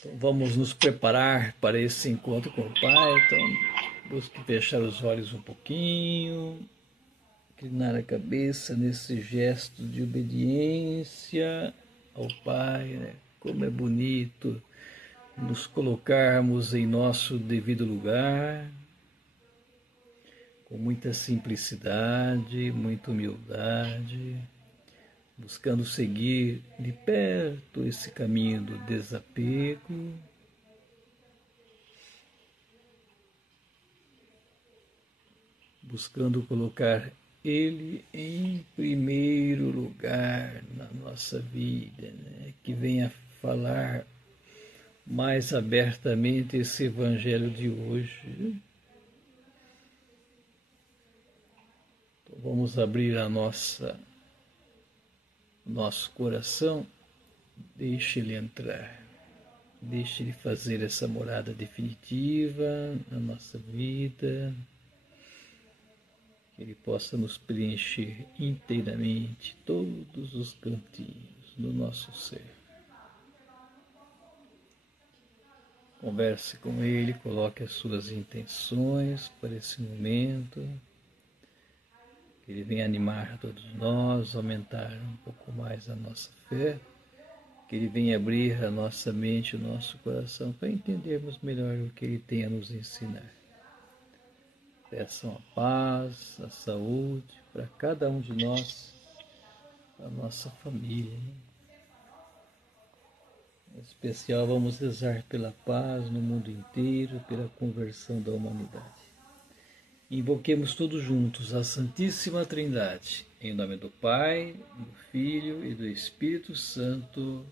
Então, vamos nos preparar para esse encontro com o Pai. Então, busque fechar os olhos um pouquinho, inclinar a cabeça nesse gesto de obediência ao Pai, né? Como é bonito nos colocarmos em nosso devido lugar, com muita simplicidade, muita humildade, buscando seguir de perto esse caminho do desapego. Buscando colocar Ele em primeiro lugar na nossa vida, né? Que venha falar mais abertamente esse Evangelho de hoje. Então, vamos abrir nosso coração, deixe Ele entrar, deixe Ele fazer essa morada definitiva na nossa vida, que Ele possa nos preencher inteiramente todos os cantinhos do nosso ser. Converse com Ele, coloque as suas intenções para esse momento. Que Ele venha animar todos nós, aumentar um pouco mais a nossa fé. Que Ele venha abrir a nossa mente, o nosso coração, para entendermos melhor o que Ele tem a nos ensinar. Peçam a paz, a saúde para cada um de nós, para a nossa família. Em especial, vamos rezar pela paz no mundo inteiro, pela conversão da humanidade. Invoquemos todos juntos a Santíssima Trindade, em nome do Pai, do Filho e do Espírito Santo.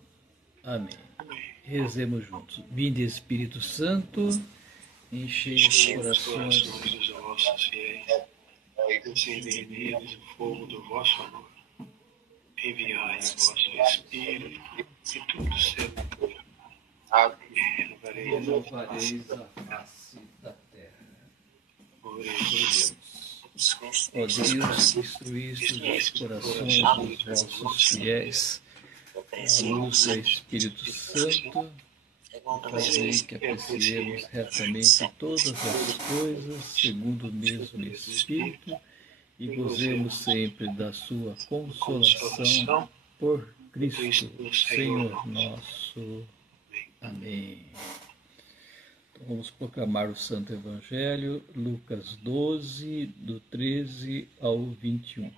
Amém. Rezemos juntos. Vinde, Espírito Santo, enchei os corações dos vossos fiéis, acendei neles o fogo do vosso amor. Enviai o vosso Espírito, e tudo será novo. renovareis a face da terra. Oremos. Ó Deus, instruíste os corações dos vossos fiéis, a luz do Espírito Santo, fazei que apreciemos retamente todas as coisas segundo o mesmo Espírito e gozemos sempre da sua consolação por Cristo, Senhor nosso. Amém. Então, vamos proclamar o Santo Evangelho, Lucas 12, do 13 ao 21.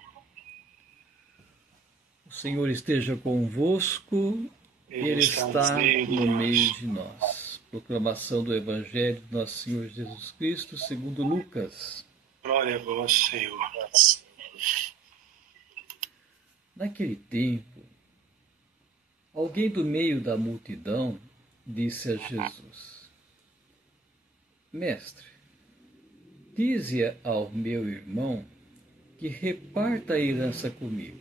O Senhor esteja convosco, Ele está no meio de nós. Proclamação do Evangelho de Nosso Senhor Jesus Cristo, segundo Lucas. Glória a vós, Senhor. Naquele tempo, alguém do meio da multidão disse a Jesus: Mestre, dize ao meu irmão que reparta a herança comigo.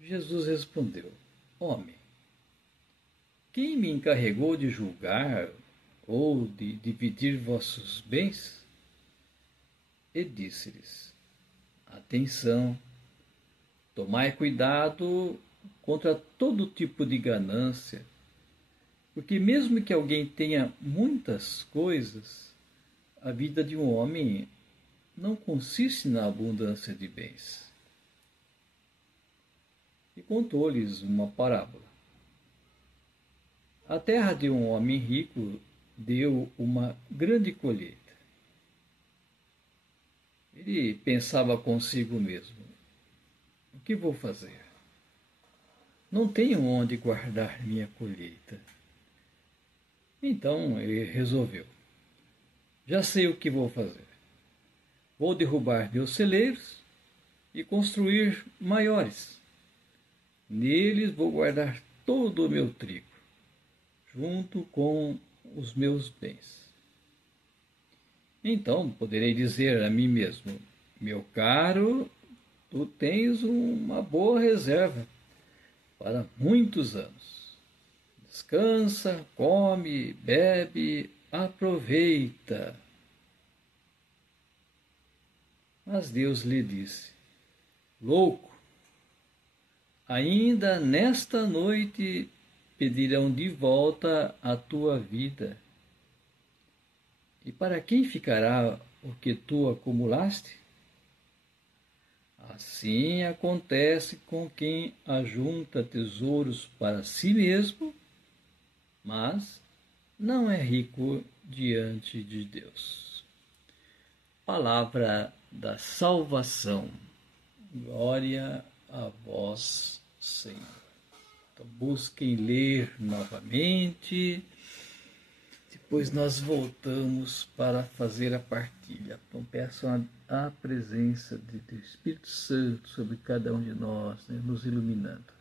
Jesus respondeu: Homem, quem me encarregou de julgar ou de dividir vossos bens? E disse-lhes: Atenção, tomai cuidado contra todo tipo de ganância, porque mesmo que alguém tenha muitas coisas, a vida de um homem não consiste na abundância de bens. E contou-lhes uma parábola. A terra de um homem rico deu uma grande colheita. Ele pensava consigo mesmo: o que vou fazer? Não tenho onde guardar minha colheita. Então ele resolveu: já sei o que vou fazer. Vou derrubar meus celeiros e construir maiores. Neles vou guardar todo o meu trigo, junto com os meus bens. Então poderei dizer a mim mesmo: meu caro, tu tens uma boa reserva para muitos anos. Descansa, come, bebe, aproveita. Mas Deus lhe disse: louco, ainda nesta noite pedirão de volta a tua vida. E para quem ficará o que tu acumulaste? Assim acontece com quem ajunta tesouros para si mesmo, mas não é rico diante de Deus. Palavra da salvação. Glória a vós, Senhor. Então, busquem ler novamente. Depois nós voltamos para fazer a partilha. Então peçam a presença do Espírito Santo sobre cada um de nós, né, nos iluminando.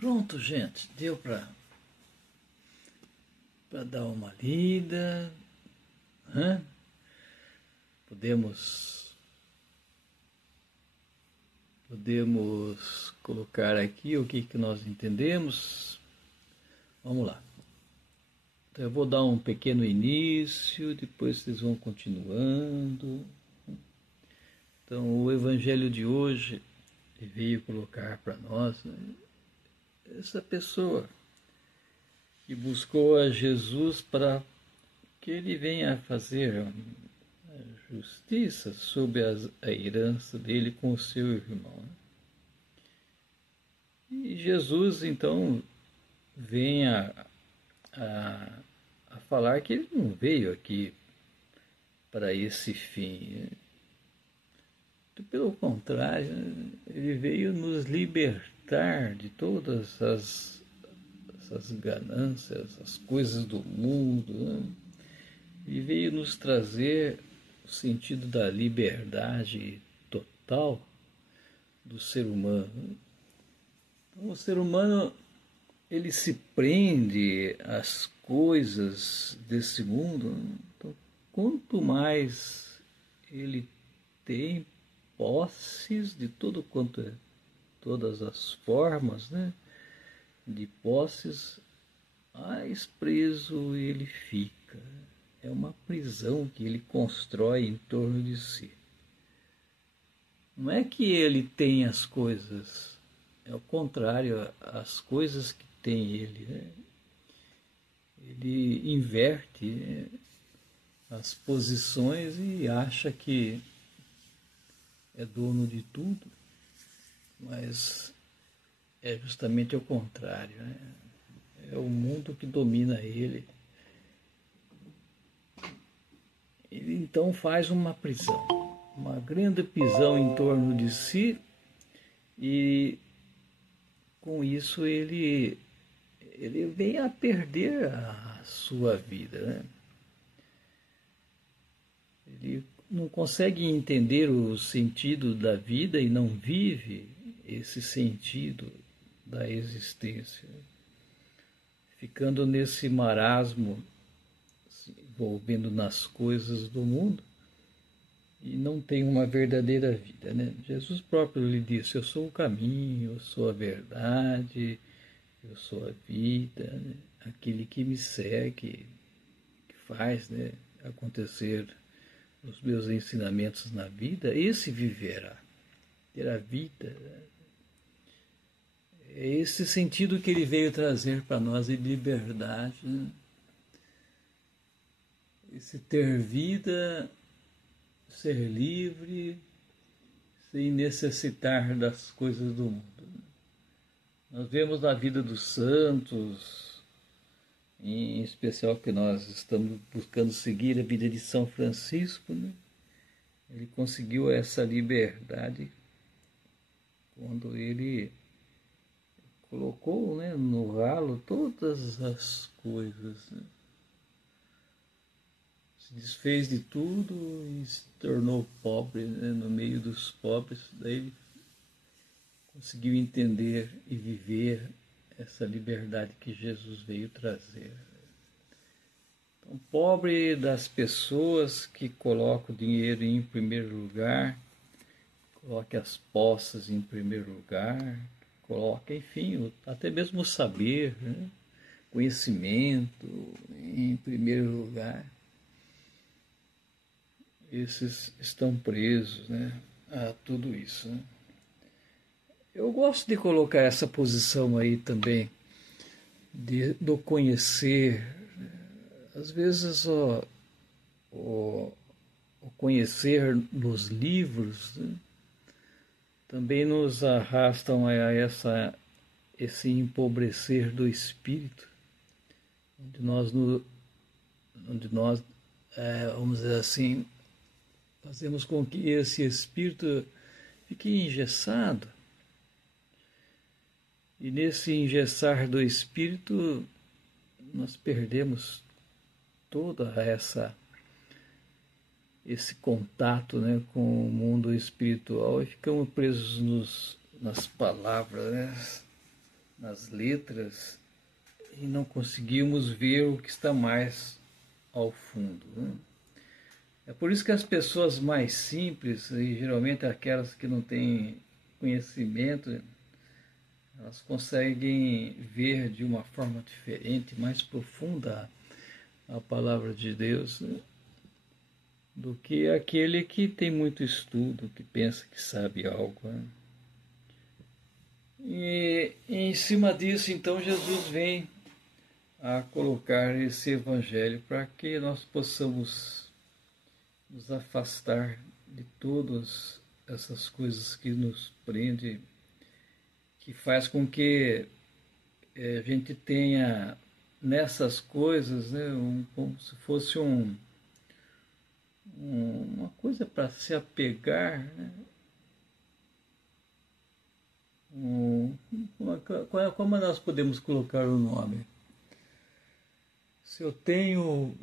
Pronto, gente, deu para dar uma lida, né? Podemos colocar aqui o que nós entendemos. Vamos lá. Então, eu vou dar um pequeno início, depois vocês vão continuando. Então, o Evangelho de hoje veio colocar para nós, né, essa pessoa que buscou a Jesus para que ele venha fazer justiça sobre a herança dele com o seu irmão. E Jesus, então, vem a falar que ele não veio aqui para esse fim. Pelo contrário, ele veio nos libertar de todas essas ganâncias, as coisas do mundo, né? Ele veio nos trazer o sentido da liberdade total do ser humano. Então, o ser humano ele se prende às coisas desse mundo. Então, quanto mais ele tem posses de todo quanto é, todas as formas, né, de posses, mais preso ele fica. É uma prisão que ele constrói em torno de si. Não é que ele tem as coisas, é o contrário, as coisas que tem ele, né? Ele inverte, né, as posições e acha que é dono de tudo, mas é justamente o contrário, né? É o mundo que domina ele. Ele então faz uma prisão, uma grande prisão em torno de si, e com isso ele vem a perder a sua vida, né? Ele não consegue entender o sentido da vida e não vive esse sentido da existência, ficando nesse marasmo, se envolvendo nas coisas do mundo, e não tem uma verdadeira vida, né? Jesus próprio lhe disse: eu sou o caminho, eu sou a verdade, eu sou a vida, né? Aquele que me segue, que faz, né, acontecer os meus ensinamentos na vida, esse viverá, terá vida. É esse sentido que ele veio trazer para nós de liberdade, né? Esse ter vida, ser livre, sem necessitar das coisas do mundo. Nós vemos na vida dos santos, em especial que nós estamos buscando seguir a vida de São Francisco, né? Ele conseguiu essa liberdade quando ele colocou, né, no ralo todas as coisas, né? Se desfez de tudo e se tornou pobre, né, no meio dos pobres. Daí ele conseguiu entender e viver essa liberdade que Jesus veio trazer. Então, pobre das pessoas que colocam o dinheiro em primeiro lugar, coloque as posses em primeiro lugar, coloca, enfim, até mesmo o saber, né? Conhecimento em primeiro lugar. Esses estão presos, né, a tudo isso, né? Eu gosto de colocar essa posição aí também, do conhecer. Às vezes o conhecer nos livros, né, também nos arrastam a esse empobrecer do espírito, onde nós vamos dizer assim, fazemos com que esse espírito fique engessado. E nesse engessar do espírito, nós perdemos toda esse contato, né, com o mundo espiritual, e ficamos presos nas palavras, né, nas letras, e não conseguimos ver o que está mais ao fundo, né? É por isso que as pessoas mais simples, e geralmente aquelas que não têm conhecimento, elas conseguem ver de uma forma diferente, mais profunda, a palavra de Deus, né, do que aquele que tem muito estudo, que pensa que sabe algo, né? E em cima disso, então, Jesus vem a colocar esse evangelho para que nós possamos nos afastar de todas essas coisas que nos prendem, que faz com que a gente tenha nessas coisas, né, como se fosse uma coisa para se apegar, né? Como nós podemos colocar o nome? Se eu tenho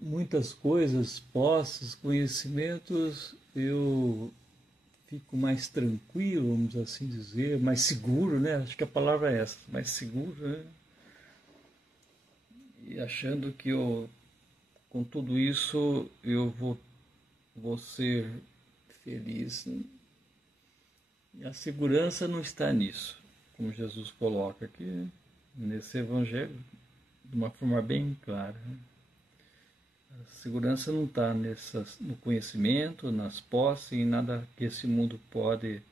muitas coisas, posses, conhecimentos, eu fico mais tranquilo, vamos assim dizer, mais seguro, né? Acho que a palavra é essa, mais seguro, né? E achando que eu, com tudo isso eu vou ser feliz. E a segurança não está nisso, como Jesus coloca aqui nesse evangelho, de uma forma bem clara. A segurança não está no conhecimento, nas posses, em nada que esse mundo pode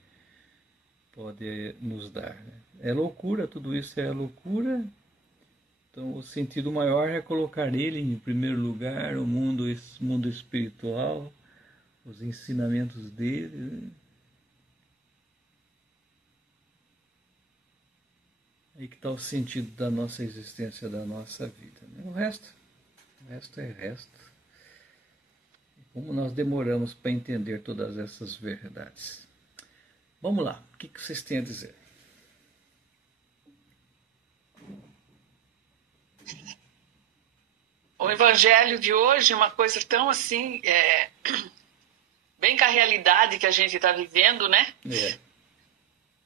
nos dar. Né? É loucura, tudo isso é loucura. Então, o sentido maior é colocar ele em primeiro lugar, o mundo espiritual, os ensinamentos dele. Né? Aí que está o sentido da nossa existência, da nossa vida. Né? O resto é resto. Como nós demoramos para entender todas essas verdades. Vamos lá, o que vocês têm a dizer? O evangelho de hoje é uma coisa tão assim, bem com a realidade que a gente está vivendo, né?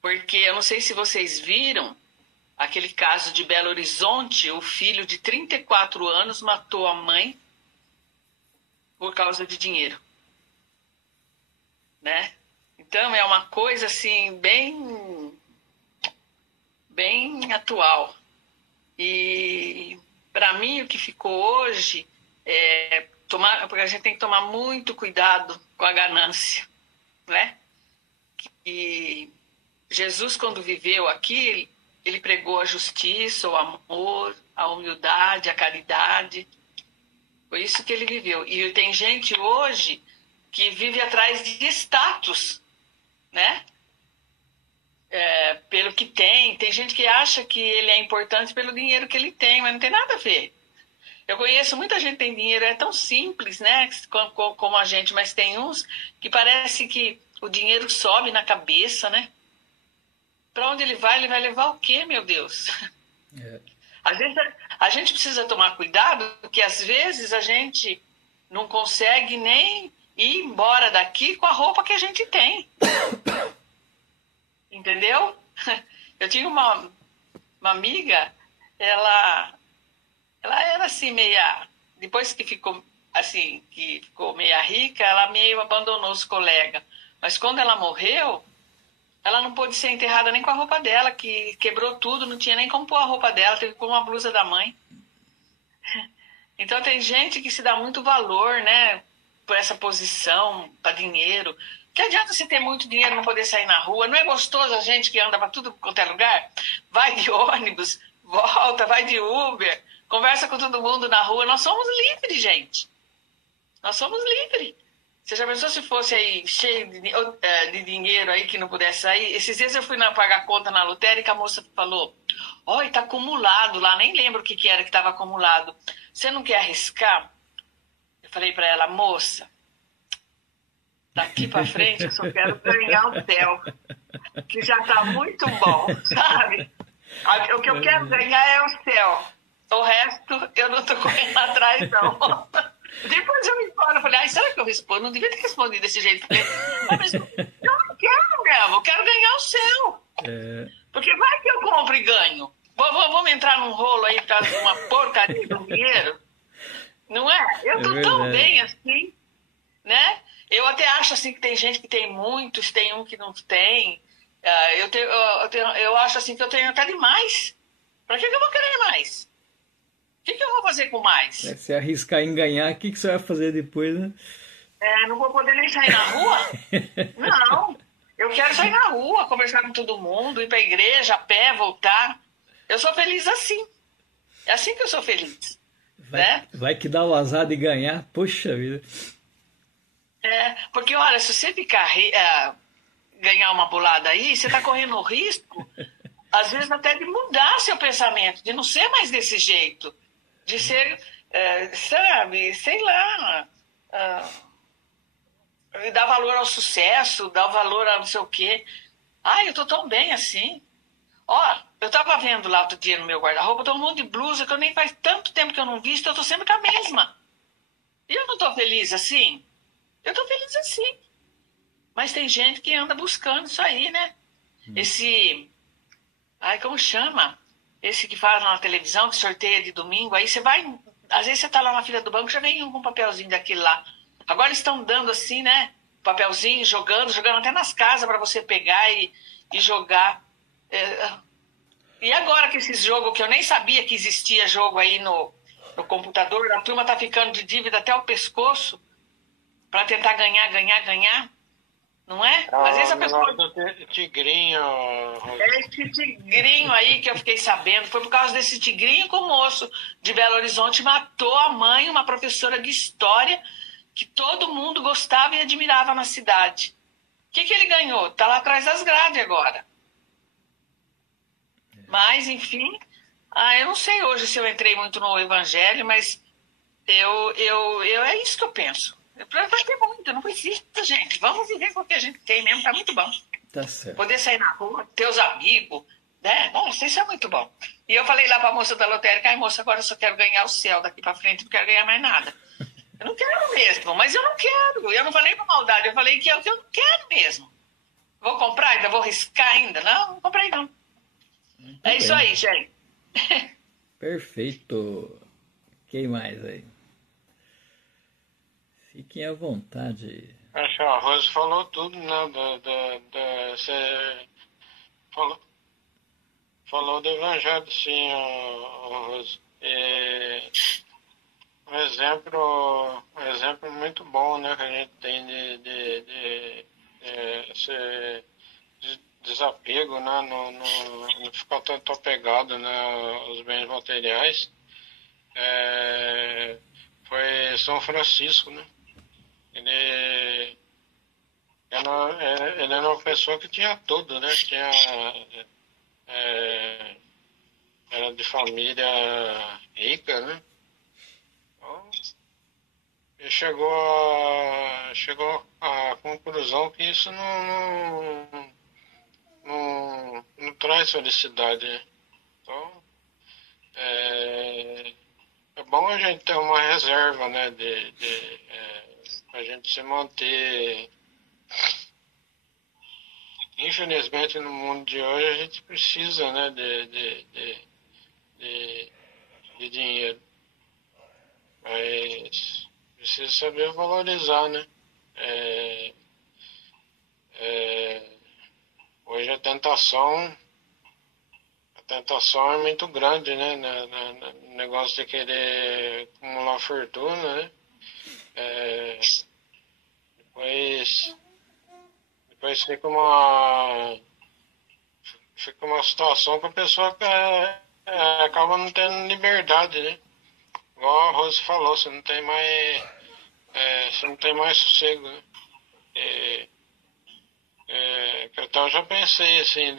Porque eu não sei se vocês viram aquele caso de Belo Horizonte, o filho de 34 anos matou a mãe por causa de dinheiro, né? Então é uma coisa assim bem atual. E para mim o que ficou hoje é porque a gente tem que tomar muito cuidado com a ganância, né? E Jesus, quando viveu aqui, ele pregou a justiça, o amor, a humildade, a caridade. Foi isso que ele viveu. E tem gente hoje que vive atrás de status, né? Pelo que tem. Tem gente que acha que ele é importante pelo dinheiro que ele tem, mas não tem nada a ver. Eu conheço muita gente que tem dinheiro, é tão simples, né? Como a gente, mas tem uns que parece que o dinheiro sobe na cabeça, né? Para onde ele vai levar o quê, meu Deus? A gente precisa tomar cuidado, porque às vezes a gente não consegue nem ir embora daqui com a roupa que a gente tem. Entendeu? Eu tinha uma amiga, ela era assim meia... Depois que ficou meia rica, ela meio abandonou os colegas. Mas quando ela morreu, ela não pôde ser enterrada nem com a roupa dela, que quebrou tudo, não tinha nem como pôr a roupa dela, teve que pôr uma blusa da mãe. Então tem gente que se dá muito valor, né, por essa posição, para dinheiro. Que adianta você ter muito dinheiro e não poder sair na rua? Não é gostoso a gente que anda para tudo quanto é lugar? Vai de ônibus, volta, vai de Uber, conversa com todo mundo na rua. Nós somos livres, gente. Nós somos livres. Você já pensou se fosse aí cheio de dinheiro aí que não pudesse sair? Esses dias eu fui pagar conta na lotérica, a moça falou, olha, está acumulado lá, nem lembro o que era que estava acumulado. Você não quer arriscar? Eu falei para ela, moça, daqui para frente eu só quero ganhar o céu, que já está muito bom, sabe? O que eu quero ganhar é o céu. O resto eu não estou correndo atrás, não. Depois eu me falo, eu falei, será que eu respondo? Não devia ter respondido desse jeito. Mas eu não quero mesmo, eu quero ganhar o céu. Porque vai que eu compro e ganho. Vamos entrar num rolo aí por causa de uma porcaria do dinheiro? Não é? Eu tô tão bem assim, né? Eu até acho assim que tem gente que tem muitos, tem um que não tem. Eu acho assim que eu tenho até demais. Pra que eu vou querer mais? O que eu vou fazer com mais? Se arriscar em ganhar, o que você vai fazer depois, né? Não vou poder nem sair na rua? Não. Eu quero sair na rua, conversar com todo mundo, ir pra igreja, a pé, voltar. Eu sou feliz assim. É assim que eu sou feliz. Vai que dá o azar de ganhar, poxa vida. Porque, olha, se você ficar ganhar uma bolada aí, você tá correndo o risco, às vezes até de mudar seu pensamento, de não ser mais desse jeito. De ser, sabe, sei lá, dar valor ao sucesso, dar valor a não sei o quê. Ai, eu tô tão bem assim. Ó, eu tava vendo lá outro dia no meu guarda-roupa, tem um monte de blusa que eu nem faz tanto tempo que eu não visto, eu tô sempre com a mesma. E eu não tô feliz assim? Eu tô feliz assim. Mas tem gente que anda buscando isso aí, né? Esse. Ai, como chama? Esse que fala na televisão, que sorteia de domingo. Aí você vai. Às vezes você tá lá na fila do banco, já vem um com um papelzinho daquele lá. Agora eles estão dando assim, né? Papelzinho, jogando até nas casas para você pegar e jogar. É, e agora que esses jogos, que eu nem sabia que existia jogo aí no computador, a turma tá ficando de dívida até o pescoço para tentar ganhar, não é? É Às vezes o a pessoa. negócio do tigrinho, É esse tigrinho aí que eu fiquei sabendo. Foi por causa desse tigrinho que o moço de Belo Horizonte matou a mãe, uma professora de história, que todo mundo gostava e admirava na cidade. O que ele ganhou? Tá lá atrás das grades agora. Mas, enfim, eu não sei hoje se eu entrei muito no evangelho, mas é isso que eu penso. Vai ter muito, não precisa, gente. Vamos viver com o que a gente tem mesmo, tá muito bom. Tá certo. Poder sair na rua, ter os amigos, né? Nossa, isso é muito bom. E eu falei lá pra moça da lotérica, ai moça, agora eu só quero ganhar o céu daqui pra frente, não quero ganhar mais nada. Eu não quero mesmo, mas eu não quero. Eu não falei por maldade, eu falei que é o que eu não quero mesmo. Vou comprar ainda? Vou riscar ainda? Não comprei não. Muito É isso bem. aí, gente. Perfeito. Quem mais aí? Fiquem à vontade. acho que a Rose falou tudo, né? Você falou do evangelho, sim, a Rose. Um exemplo muito bom, né, que a gente tem esse desapego, né, não ficar tanto apegado, né, aos bens materiais. Foi São Francisco, né? Ele ele era uma pessoa que tinha tudo, né? É, era de família rica, né? Então, ele chegou à conclusão que isso não traz felicidade, né? Então, é, é bom a gente ter uma reserva, né? A gente se manter. Infelizmente, no mundo de hoje, a gente precisa, né? De dinheiro. Mas precisa saber valorizar, né? É, é, hoje a tentação é muito grande, né? No negócio de querer acumular fortuna, né? É, depois, depois fica uma situação que a pessoa acaba não tendo liberdade, né? Igual a Rose falou, você não tem mais sossego, né? Que até eu já pensei assim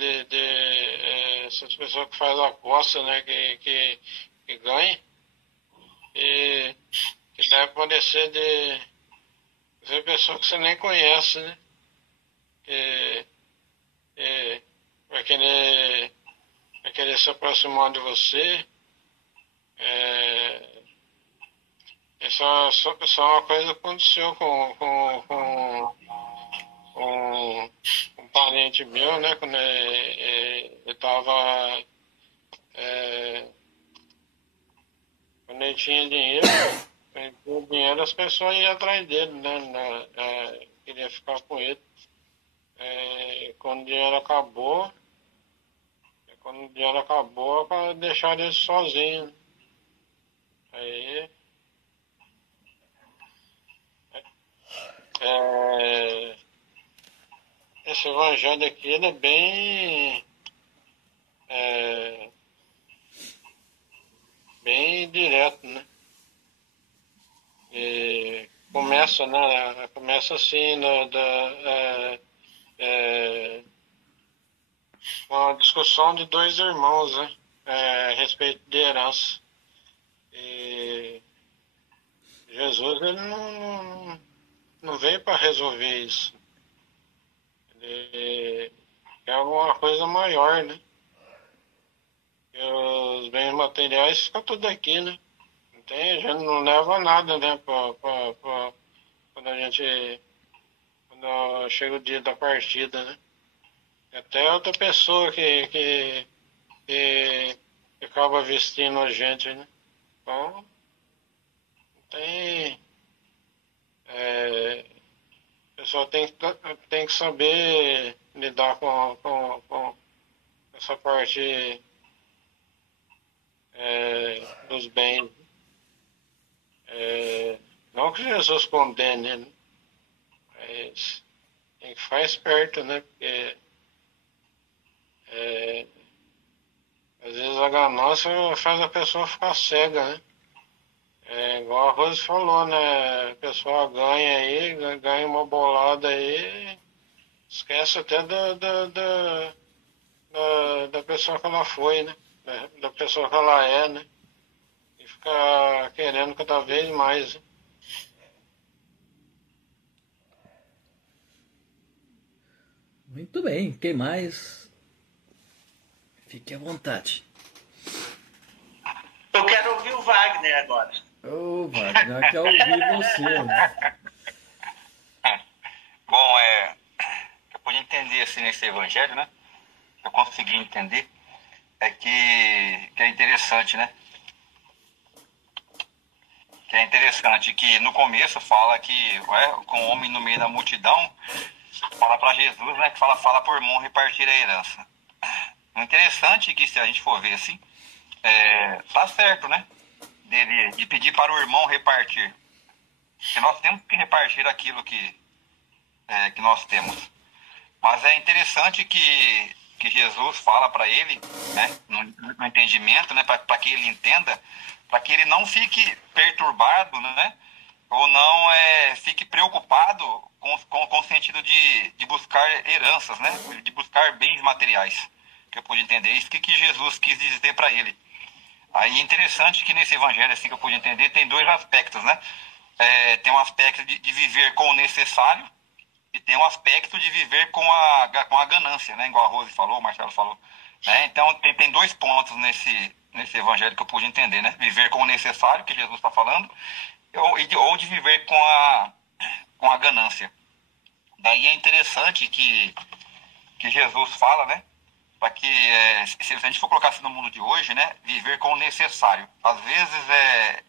essas pessoas que fazem aposta, né, que ganham e que deve parecer de pessoa que você nem conhece, né? Que vai querer se aproximar de você. Só uma coisa que aconteceu com um parente meu, né? Quando ele estava. Quando ele tinha dinheiro, as pessoas iam atrás dele, né? Queria ficar com ele. Quando o dinheiro acabou, para deixar ele sozinho, né? Aí. É, esse evangelho aqui, ele é bem direto, né? E começa assim, uma discussão de dois irmãos, né? A respeito de herança. E Jesus, ele não veio para resolver isso. Ele é alguma coisa maior, né? E os bens materiais ficam tudo aqui, né? A gente não leva nada, né? Quando chega o dia da partida, né? Até outra pessoa que acaba vestindo a gente, né? Então, tem, a pessoa tem que saber lidar com essa parte dos bens. Não que Jesus condene, né? Mas tem que ficar esperto, né? Porque às vezes a ganância faz a pessoa ficar cega, né? Igual a Rose falou, né? A pessoa ganha aí, ganha uma bolada aí, esquece até da pessoa que ela foi, né? Da pessoa que ela é, né? E fica querendo cada vez mais, né? Muito bem, quem mais? Fique à vontade. Eu quero ouvir o Wagner agora. Ô, Wagner, quer ouvir você. Bom, eu pude entender assim nesse evangelho, né? Eu consegui entender que é interessante, né? Que é interessante que no começo fala que com o homem no meio da multidão, fala para Jesus, né? Que fala por irmão repartir a herança. O interessante é que se a gente for ver assim, tá certo, né? De pedir para o irmão repartir. Que nós temos que repartir aquilo que nós temos. Mas é interessante que Jesus fala para ele, né, no entendimento, né, para que ele entenda, para que ele não fique perturbado, né, ou não fique preocupado com o sentido de buscar heranças, né, de buscar bens materiais. Que eu pude entender isso que Jesus quis dizer para ele. Aí é interessante que nesse evangelho, assim que eu pude entender, tem dois aspectos, né? Tem um aspecto de viver com o necessário, e tem um aspecto de viver com a ganância, né? Igual a Rose falou, o Marcelo falou. Né? Então, tem dois pontos nesse evangelho que eu pude entender, né? Viver com o necessário, que Jesus está falando, ou de viver com a ganância. Daí é interessante que Jesus fala, né? Para que, se a gente for colocar assim no mundo de hoje, né? Viver com o necessário. Às vezes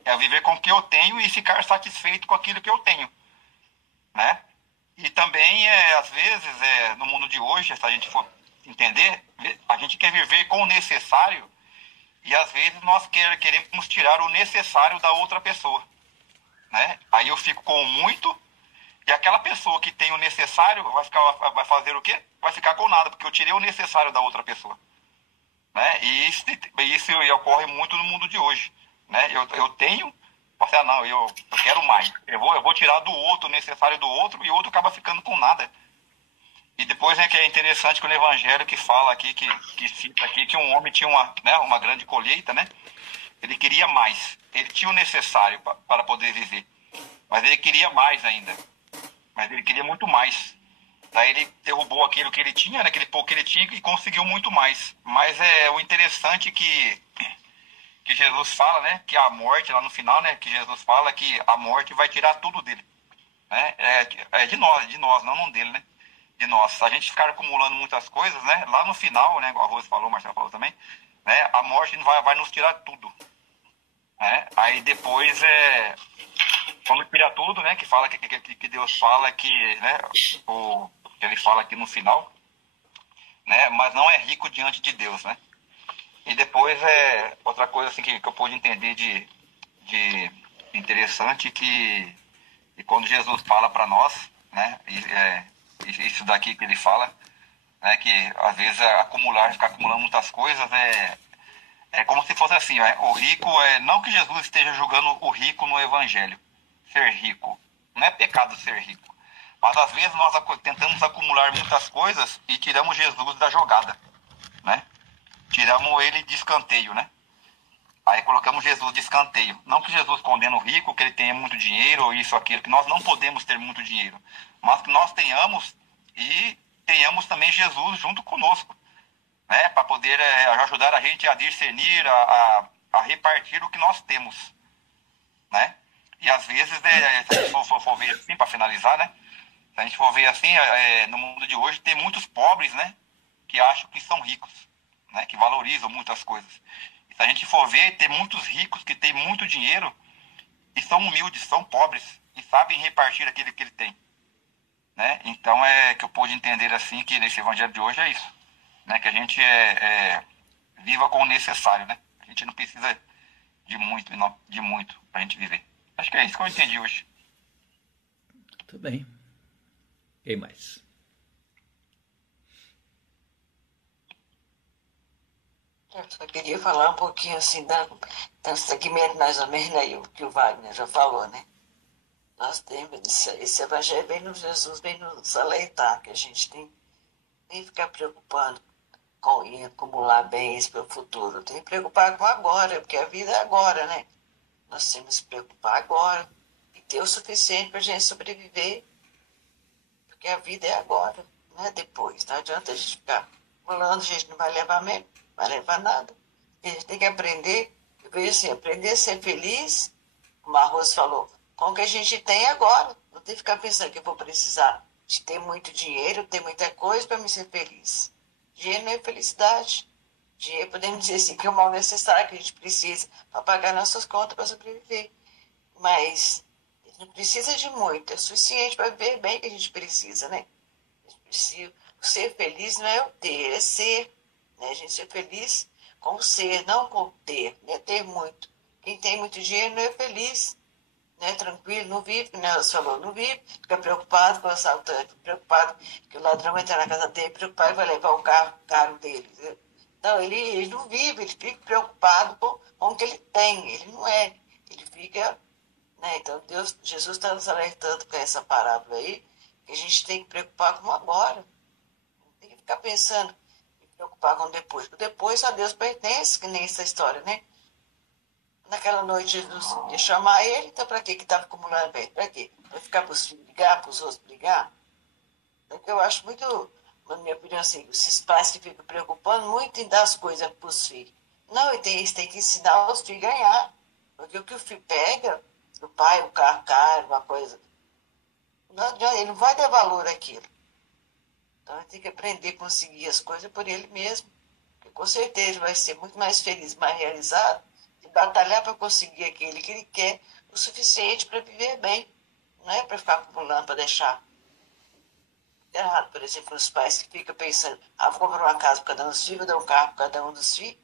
é viver com o que eu tenho e ficar satisfeito com aquilo que eu tenho, né? E também, às vezes, no mundo de hoje, se a gente for entender, a gente quer viver com o necessário e, às vezes, nós queremos tirar o necessário da outra pessoa, né? Aí eu fico com muito e aquela pessoa que tem o necessário vai fazer o quê? Vai ficar com nada, porque eu tirei o necessário da outra pessoa, né? E isso ocorre muito no mundo de hoje, né? Eu tenho... não, eu quero mais. Eu vou tirar do outro o necessário do outro e o outro acaba ficando com nada. E depois que é interessante que o Evangelho que fala aqui, que cita aqui, que um homem tinha uma grande colheita, né? Ele queria mais. Ele tinha o necessário para poder viver. Mas ele queria mais ainda. Mas ele queria muito mais. Daí ele derrubou aquilo que ele tinha, né? Aquele pouco que ele tinha e conseguiu muito mais. Mas o interessante que Jesus fala, né, que a morte, lá no final, né, que Jesus fala que a morte vai tirar tudo dele, né, de nós, não dele, né, de nós. Se a gente ficar acumulando muitas coisas, né, lá no final, né, igual a Rose falou, o Marcelo falou também, né, a morte vai nos tirar tudo, né, aí depois quando tira tudo, né, que fala que Deus fala que, né, que ele fala aqui no final, né, mas não é rico diante de Deus, né. E depois outra coisa assim, que eu pude entender de interessante que quando Jesus fala para nós, né, isso daqui que ele fala, né, que às vezes ficar acumulando muitas coisas é como se fosse assim, o rico não que Jesus esteja julgando o rico no evangelho, ser rico, não é pecado ser rico, mas às vezes nós tentamos acumular muitas coisas e tiramos Jesus da jogada, né? Tiramos ele de escanteio, né? Aí colocamos Jesus de escanteio. Não que Jesus condena o rico, que ele tenha muito dinheiro, ou isso, aquilo, que nós não podemos ter muito dinheiro. Mas que nós tenhamos e tenhamos também Jesus junto conosco, né? Para poder ajudar a gente a discernir, a repartir o que nós temos, né? E às vezes, se a gente for ver assim, para finalizar, né? Se a gente for ver assim, no mundo de hoje, tem muitos pobres, né? Que acham que são ricos, né? Que valorizam muitas coisas. E se a gente for ver, tem muitos ricos que têm muito dinheiro e são humildes, são pobres e sabem repartir aquilo que ele tem, né? Então é que eu pude entender assim que nesse evangelho de hoje é isso, né? Que a gente viva com o necessário, né? A gente não precisa de muito, não, de muito pra gente viver. Acho que é isso que eu entendi hoje. Tudo bem. Quem mais? Eu só queria falar um pouquinho assim, dando segmento mais ou menos aí o que o Wagner já falou, né? Nós temos, esse evangelho vem no Jesus, vem nos alertar, que a gente tem que ficar preocupando com em acumular bens para o futuro. Tem que preocupar com agora, porque a vida é agora, né? Nós temos que preocupar agora e ter o suficiente para a gente sobreviver, porque a vida é agora, não é depois. Não adianta a gente ficar pulando, a gente não vai levar mesmo, não vai levar nada. A gente tem que aprender, eu vejo assim, aprender a ser feliz, como a Rose falou, com o que a gente tem agora. Não tem que ficar pensando que eu vou precisar de ter muito dinheiro, ter muita coisa para me ser feliz. Dinheiro não é felicidade. Dinheiro, podemos dizer assim, que é o mal necessário que a gente precisa para pagar nossas contas para sobreviver. Mas não precisa de muito, é suficiente para viver bem que a gente precisa, né? Ser feliz não é o ter, é ser. Né? A gente ser feliz com o ser, não com o ter, não é ter muito. Quem tem muito dinheiro não é feliz, né? Tranquilo, não vive, né? Você falou, não vive, fica preocupado com o assaltante, preocupado que o ladrão vai entrar na casa dele, preocupado que vai levar o carro caro dele. Né? Não, ele não vive, ele fica preocupado com o que ele tem, ele não é, ele fica, né? Então Jesus está nos alertando com essa parábola aí, que a gente tem que preocupar com o agora, não tem que ficar pensando em preocupar com o depois, porque depois a Deus pertence, que nem essa história, né? Naquela noite Jesus ia chamar ele, então para que estava acumulando bem? Para quê? Para ficar para os filhos brigar, para os outros brigar? Então, eu acho muito, na minha opinião, assim, esses pais que ficam preocupando muito em dar as coisas para os filhos. Não, eles têm que ensinar os filhos a ganhar. Porque o que o filho pega, do pai, um carro caro, uma coisa, não, ele não vai dar valor àquilo. Então ele tem que aprender a conseguir as coisas por ele mesmo. Porque com certeza vai ser muito mais feliz, mais realizado, e batalhar para conseguir aquele que ele quer o suficiente para viver bem. Não é para ficar acumulando, para deixar errado. Por exemplo, os pais que ficam pensando, vou comprar uma casa para cada um dos filhos, vou dar um carro para cada um dos filhos.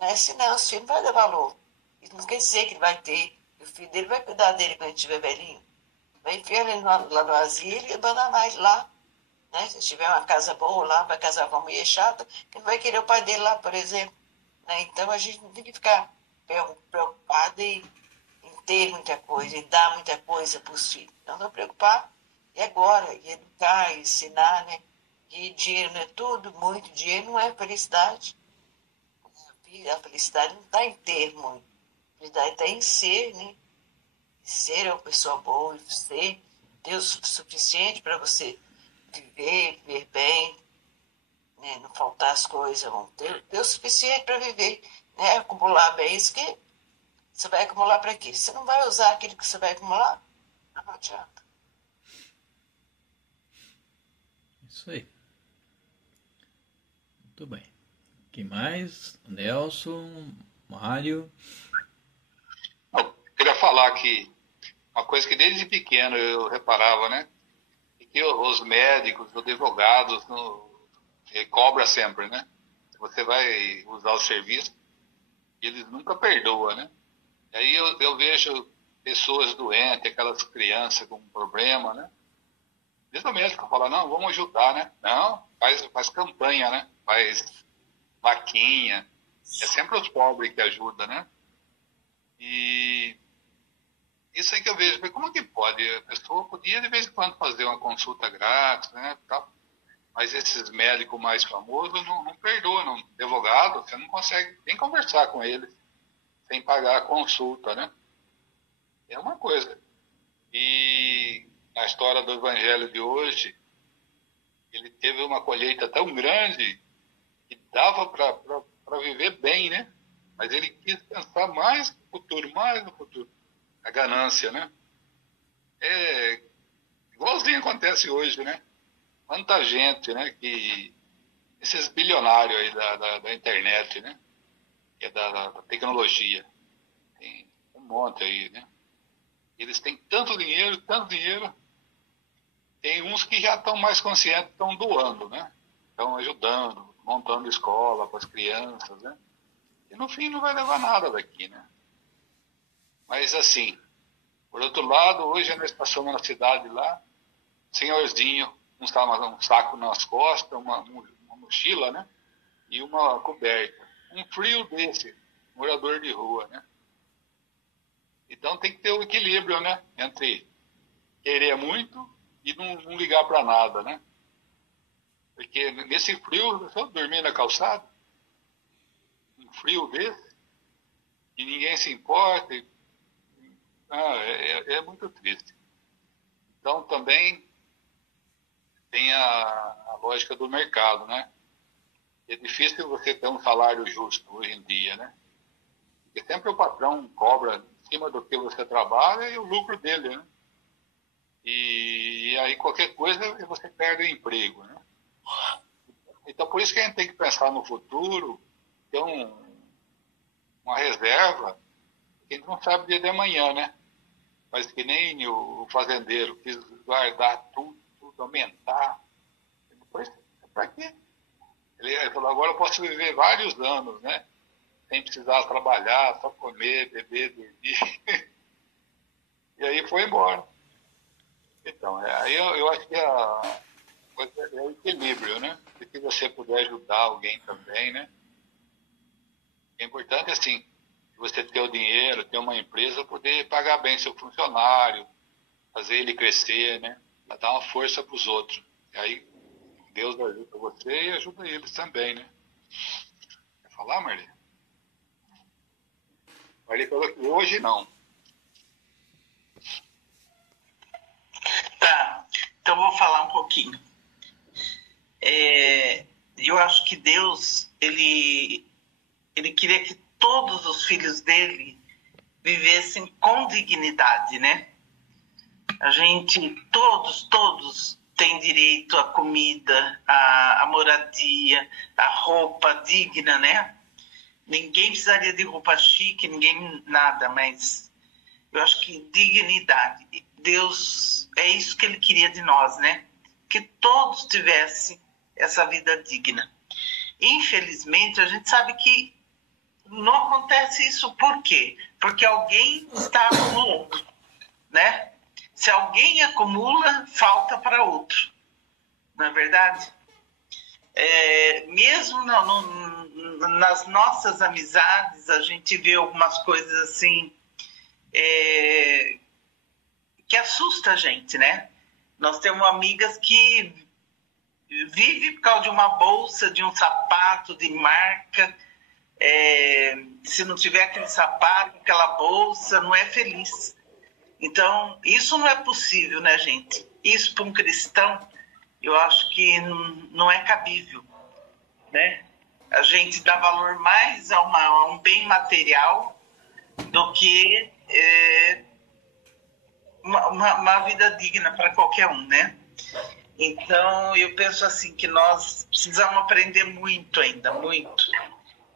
Né? Senão, os filhos não vai dar valor. Isso não quer dizer que ele vai ter, o filho dele vai cuidar dele quando ele estiver velhinho. Vai enfiar ele lá no asilo e abandonar ele lá. Né? Se tiver uma casa boa lá, vai casar com uma mulher chata, que não vai querer o pai dele lá, por exemplo. Né? Então a gente não tem que ficar preocupado em ter muita coisa, em dar muita coisa para os filhos. Não vamos preocupar e agora, e educar, e ensinar, né? Que dinheiro não é tudo, muito dinheiro não é felicidade. A felicidade não está em ter muito. A felicidade está em ser, né? Ser uma pessoa boa, ser Deus suficiente para você viver bem, né? Não faltar as coisas, vão ter Deus suficiente para viver, né? Acumular bens que você vai acumular para quê? Você não vai usar aquilo que você vai acumular? Não adianta. Isso aí. Muito bem. Quem mais? Nelson, Mário. Eu queria falar que uma coisa que desde pequeno eu reparava, né? E que os médicos, os advogados cobram sempre, né? Você vai usar o serviço e eles nunca perdoam, né? E aí eu vejo pessoas doentes, aquelas crianças com problema, né? Desde o médico fala, não, vamos ajudar, né? Não, faz campanha, né? Faz vaquinha. É sempre os pobres que ajudam, né? E isso aí que eu vejo, como que pode? A pessoa podia de vez em quando fazer uma consulta grátis, né? Tal. Mas esses médicos mais famosos não perdoam, não. Advogado, você não consegue nem conversar com eles sem pagar a consulta, né? É uma coisa. E na história do evangelho de hoje, ele teve uma colheita tão grande que dava para viver bem, né? Mas ele quis pensar mais no futuro, mais no futuro. A ganância, né? É Igualzinho acontece hoje, né? Quanta gente, né? Que esses bilionários aí da internet, né? Que é da tecnologia. Tem um monte aí, né? Eles têm tanto dinheiro, tanto dinheiro. Tem uns que já estão mais conscientes, estão doando, né? Estão ajudando, montando escola para as crianças, né? E no fim não vai levar nada daqui, né? Mas assim, por outro lado, hoje nós passamos na cidade lá, senhorzinho, um saco nas costas, uma mochila, né? E uma coberta. Um frio desse, morador de rua, né? Então tem que ter o equilíbrio, né? Entre querer muito e não ligar para nada, né? Porque nesse frio, só dormir na calçada, um frio desse, e ninguém se importa, é muito triste. Então também tem a lógica do mercado, né? É difícil você ter um salário justo hoje em dia, né? Porque sempre o patrão cobra em cima do que você trabalha e o lucro dele, né? E aí qualquer coisa você perde o emprego, né? Então por isso que a gente tem que pensar no futuro, ter uma reserva, que a gente não sabe o dia de amanhã, né? Mas que nem o fazendeiro quis guardar tudo aumentar. Depois, para quê? Ele falou, agora eu posso viver vários anos, né? Sem precisar trabalhar, só comer, beber, dormir. E aí foi embora. Então, aí eu acho que a coisa é o equilíbrio, né? Se você puder ajudar alguém também, né? É importante, assim, você ter o dinheiro, ter uma empresa, poder pagar bem seu funcionário, fazer ele crescer, né? Pra dar uma força para os outros. E aí Deus ajuda você e ajuda eles também, né? Quer falar, Marli? Marli falou que hoje não. Tá, então vou falar um pouquinho. Eu acho que Deus, ele queria que todos os filhos dele vivessem com dignidade, né? A gente, todos têm direito à comida, à moradia, à roupa digna, né? Ninguém precisaria de roupa chique, ninguém nada, mas eu acho que dignidade. Deus, é isso que ele queria de nós, né? Que todos tivessem essa vida digna. Infelizmente, a gente sabe que não acontece isso por quê? Porque alguém está acumulando, né? Se alguém acumula, falta para outro. Não é verdade? Mesmo nas nossas amizades, a gente vê algumas coisas assim que assusta a gente, né? Nós temos amigas que vivem por causa de uma bolsa, de um sapato de marca. Se não tiver aquele sapato, aquela bolsa, não é feliz. Então, isso não é possível, né, gente? Isso para um cristão, eu acho que não é cabível, né? A gente dá valor mais a um bem material do que uma vida digna para qualquer um, né? Então, eu penso assim, que nós precisamos aprender muito ainda, muito.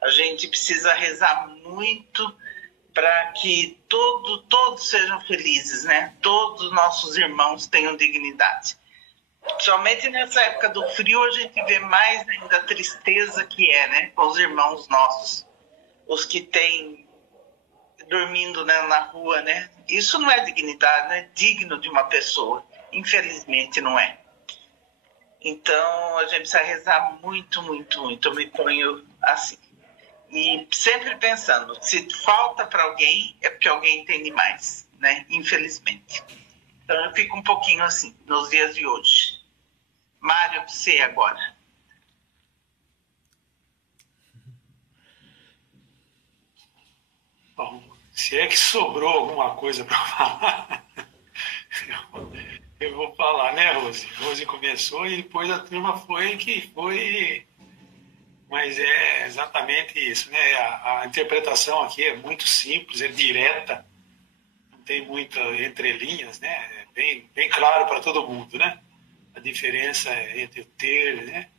A gente precisa rezar muito para que todos sejam felizes, né? Todos os nossos irmãos tenham dignidade. Somente nessa época do frio a gente vê mais ainda a tristeza que né? Com os irmãos nossos, os que têm dormindo, né, na rua, né? Isso não é dignidade, não é digno de uma pessoa. Infelizmente não é. Então a gente precisa rezar muito, muito, muito. Eu me ponho assim. E sempre pensando, se falta para alguém, é porque alguém tem demais, né? Infelizmente. Então eu fico um pouquinho assim, nos dias de hoje. Mário, você agora. Bom, se é que sobrou alguma coisa para falar, eu vou falar, né, Rose? Rose começou e depois a turma foi... Mas é exatamente isso, né? A interpretação aqui é muito simples, é direta, não tem muita entrelinhas, né? É bem claro para todo mundo, né? A diferença entre o ter, né?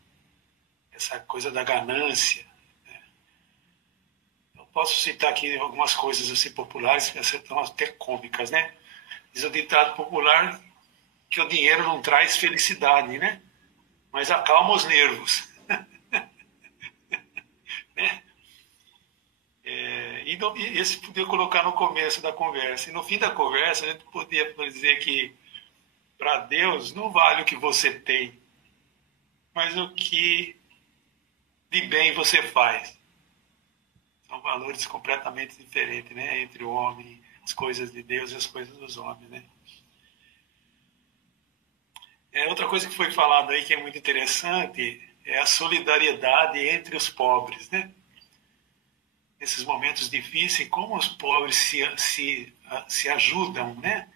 Essa coisa da ganância. Né? Eu posso citar aqui algumas coisas assim populares que são até cômicas, né? Diz o ditado popular que o dinheiro não traz felicidade, né? Mas acalma os nervos. Né? E esse podia colocar no começo da conversa. E no fim da conversa, a gente podia dizer que para Deus não vale o que você tem, mas o que de bem você faz. São valores completamente diferentes, né? Entre o homem, as coisas de Deus e as coisas dos homens, né? Outra coisa que foi falada aí que é muito interessante é a solidariedade entre os pobres, né? Nesses momentos difíceis, como os pobres se ajudam, né?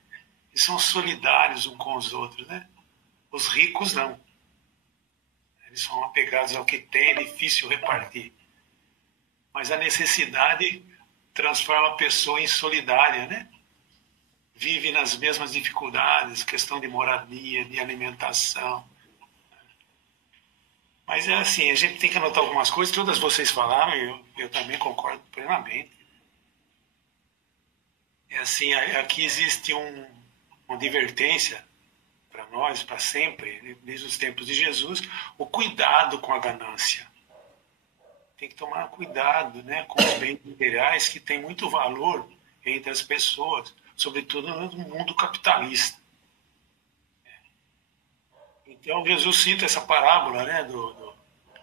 E são solidários uns com os outros, né? Os ricos não. Eles são apegados ao que têm, é difícil repartir. Mas a necessidade transforma a pessoa em solidária, né? Vive nas mesmas dificuldades, questão de moradia, de alimentação. Mas é assim, a gente tem que anotar algumas coisas, todas vocês falaram, eu também concordo plenamente. É assim, aqui existe uma advertência para nós, para sempre, desde os tempos de Jesus, o cuidado com a ganância. Tem que tomar cuidado, né, com os bens materiais que têm muito valor entre as pessoas, sobretudo no mundo capitalista. Então, Jesus cita essa parábola, né,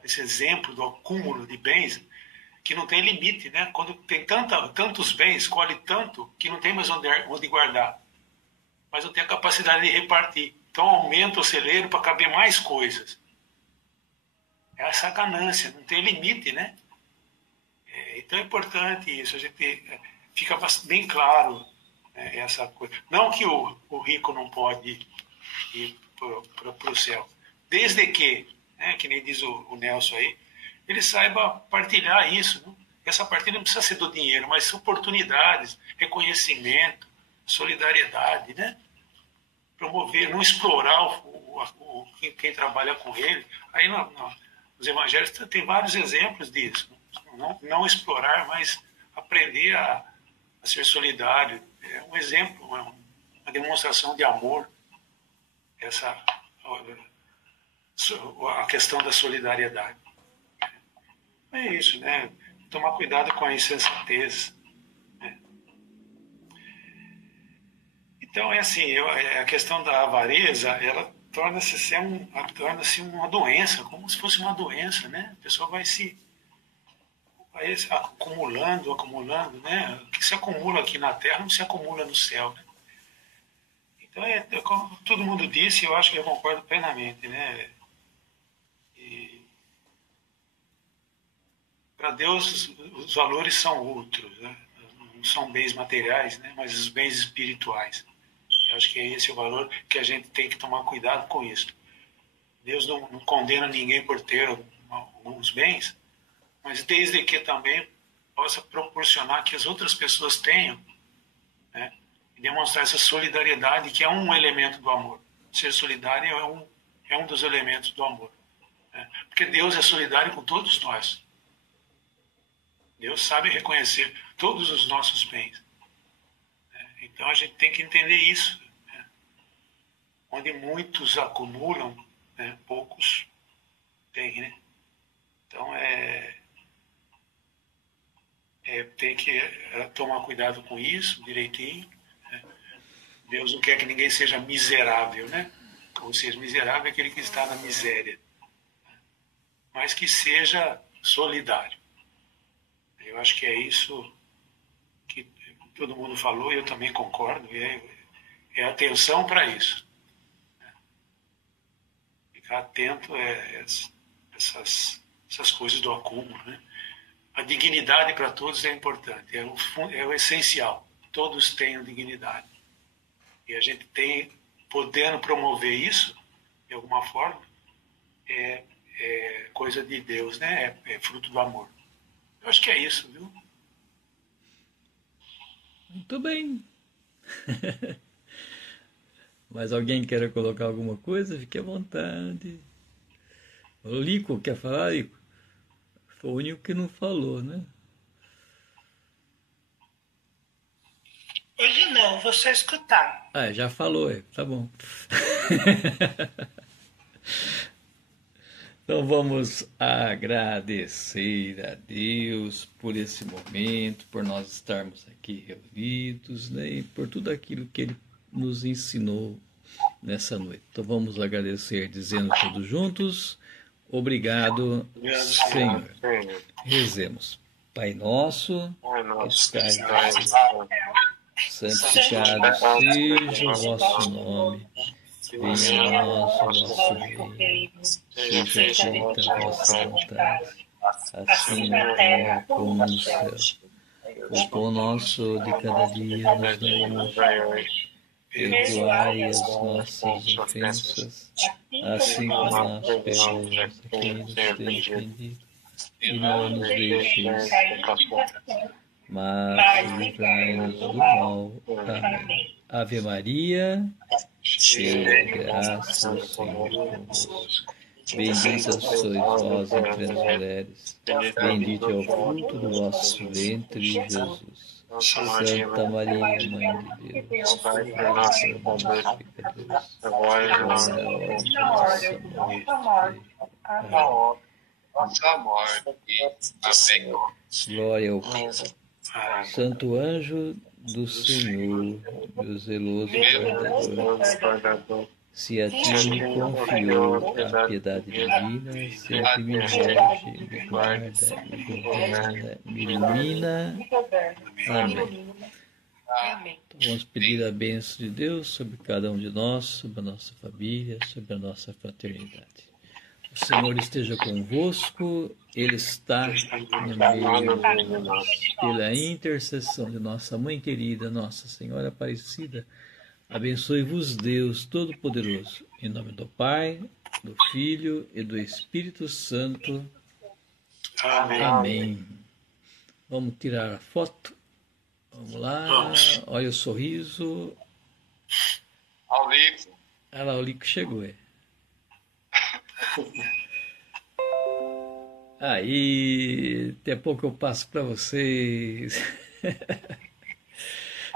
esse exemplo do acúmulo de bens, que não tem limite, né? Quando tem tantos bens, escolhe tanto que não tem mais onde guardar, mas não tem a capacidade de repartir. Então, aumenta o celeiro para caber mais coisas. É essa ganância, não tem limite, né? Então, é importante isso, a gente fica bem claro, né, essa coisa. Não que o rico não pode ir para o céu, desde que, né, que nem diz o Nelson aí, ele saiba partilhar isso. Né? Essa partilha não precisa ser do dinheiro, mas oportunidades, reconhecimento, solidariedade, né? Promover, não explorar quem trabalha com ele. Aí nos evangelhos tem vários exemplos disso. Não explorar, mas aprender a ser solidário. É um exemplo, uma demonstração de amor. A questão da solidariedade. É isso, né? Tomar cuidado com a insensatez. Né? Então, é assim, a questão da avareza, ela torna-se uma doença, como se fosse uma doença, né? A pessoa vai se acumulando, né? O que se acumula aqui na Terra não se acumula no céu, né? Então, como todo mundo disse, eu acho que eu concordo plenamente, né? Para Deus, os valores são outros, né? Não são bens materiais, né? Mas os bens espirituais. Eu acho que é esse o valor que a gente tem que tomar cuidado com isso. Deus não condena ninguém por ter alguns bens, mas desde que também possa proporcionar que as outras pessoas tenham, né? E demonstrar essa solidariedade, que é um elemento do amor. Ser solidário é um dos elementos do amor. Né? Porque Deus é solidário com todos nós. Deus sabe reconhecer todos os nossos bens. Então a gente tem que entender isso. Né? Onde muitos acumulam, né? Poucos têm. Né? Então tem que tomar cuidado com isso direitinho. Né? Deus não quer que ninguém seja miserável, né? Ou seja, miserável é aquele que está na miséria. Mas que seja solidário. Eu acho que é isso que todo mundo falou e eu também concordo. É atenção para isso. Ficar atento a essas coisas do acúmulo. Né? A dignidade para todos é importante, é o essencial. Todos tenham dignidade. E a gente podendo promover isso, de alguma forma, é coisa de Deus, né? É fruto do amor. Eu acho que é isso, viu? Muito bem. Mas alguém quer colocar alguma coisa? Fique à vontade. O Lico, quer falar, Lico? Foi o único que não falou, né? Hoje não, vou só escutar. Ah, já falou, tá bom. Então vamos agradecer a Deus por esse momento, por nós estarmos aqui reunidos, né, e por tudo aquilo que Ele nos ensinou nessa noite. Então vamos agradecer dizendo todos juntos, obrigado, Senhor. Rezemos. Pai nosso, que estais no céu, santificado seja o vosso nome. Venha a nós o vosso reino, seja feita a vossa vontade, assim na terra como no céu. O pão nosso de cada dia nos dai hoje. Perdoai as nossas ofensas, assim como nós perdoamos a quem nos tem ofendido. E não nos deixeis, mas livrai-nos do mal. Amém. Ave Maria, cheia de graça, o Senhor é convosco. Bendita sois vós entre as mulheres, bendito é o fruto do vosso ventre, Jesus. Santa Maria, Mãe de Deus, rogai por nós, pecadores, agora e na hora de nossa morte. Amém. Nossa morte. Amém. Glória ao Santo Anjo do Senhor, meu zeloso guardador, se a ti me confiou a piedade divina, sempre me rege, me guarda, me governa, me ilumina. Amém. Então, vamos pedir a bênção de Deus sobre cada um de nós, sobre a nossa família, sobre a nossa fraternidade. O Senhor esteja convosco, Ele está no meio de nós. Pela intercessão de nossa Mãe querida, Nossa Senhora Aparecida, abençoe-vos Deus Todo-Poderoso, em nome do Pai, do Filho e do Espírito Santo. Amém. Amém. Vamos tirar a foto. Vamos lá. Vamos. Olha o sorriso. Ao Lico. Olha lá, o Lico chegou. Aí, até pouco eu passo para vocês.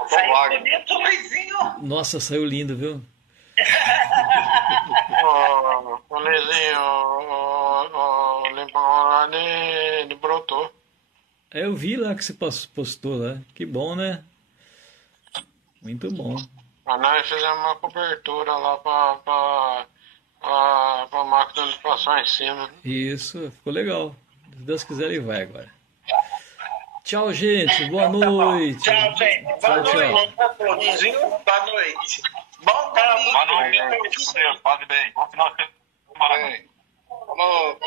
Saiu bonito, Luizinho. Nossa, saiu lindo, viu? O Luizinho, o Limpão ele brotou. Eu vi lá que você postou lá. Que bom, né? Muito bom. Nós fizemos uma cobertura lá para a máquina de passar em cima. Isso, ficou legal. Se Deus quiser, ele vai agora. Tchau, gente. Boa noite. Tchau, gente. Boa noite. Boa noite. Bom domingo. Boa noite. Com Deus. Paz e bem. Bom final de semana. Falou.